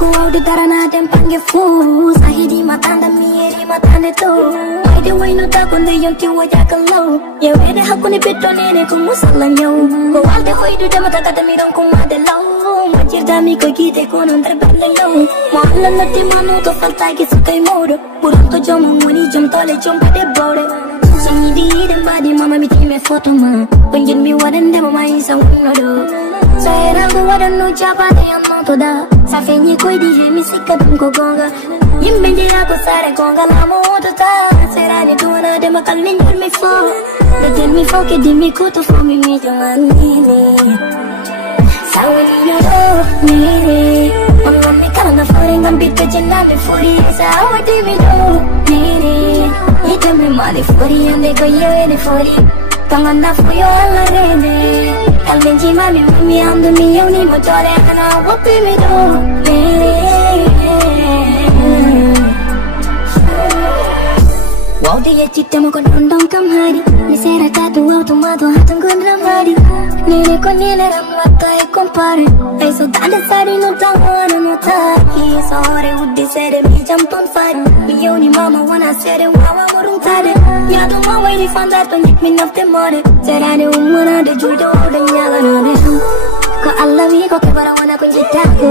Aku udah darana dan panggil fu Sahidi matanda mieri matanda tu Maide wainu takunde yang tiwa jakalau Ya wede haku ni beto nene kumu salanyau Ko walde hoidu dama takata mirang kumade lau Majir dami ko gite kunun terbandalau Mahalan nati manu to faltagi sukai modo Burung to jamu muni jam tole jom pade bode Sangi di dan badi mama miti me foto ma Pengen mi wadan dema mai sang unodo Saya ragu wadan no japa de amma to da Safenye koi di hemi sikka dum ko gonga Yimbenje ako sare gonga la moto ta Serani tuana de makal ninjur mi fo Dejen mi fo ke di mi kutu fo mi mi jamanini Sawani no do nire Mama mi kalanga fore ngambita jename furi Sawa di mi do nire Ita mi mali furi ande ko yene furi Tanganda fuyo ala rene Kalbenji mami mami andu mi yoni motore Ana wapi mi do Wow dia cita mo kon undang kamhari Nisera tatu automado hatang gondram hari Nene kon nene ramwata e compare Ei so tanda sari no tangwana no taki Sore uddi sere mi jampon fari Mi yoni mama wana sere wawa murung tade Yado mawa ili fandar panjik mi nafte more Serane umana de judo dan nyagana de Ko Allah mi ko kebara wana kunjitaku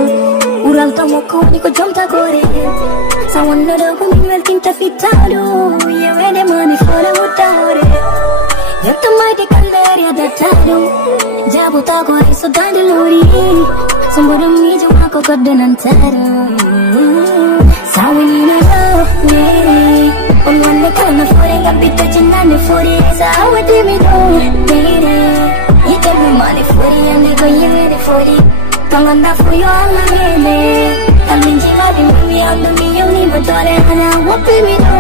Ural tomo ko ni ko jom takore Sawan no do kumimel tinta fitado Ya wede mani fora mutare Yakta mai de kandari adatado Jabo tako ay so dande lori Samburam mi jama ko kodanan taro Sawan ina do nere Onwande kana fore ngabita jindane fore Sawa de mi do nere Ite mi mani fore ande ko yevede fore Tanganda fuyo ala mele Kalbenji mami mami andu mi yoni motore Ana wapi mi do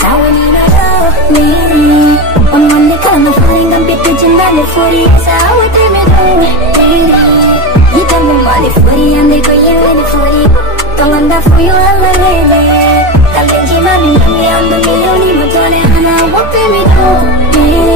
Sawani na do nere Onwande kana fore ngambita jindane fore Sawa de mi do nere Ite mi mani fore ande ko yevede fore Tanganda fuyo ala mele Kalbenji mami mami andu mi yoni motore Ana wapi mi do nere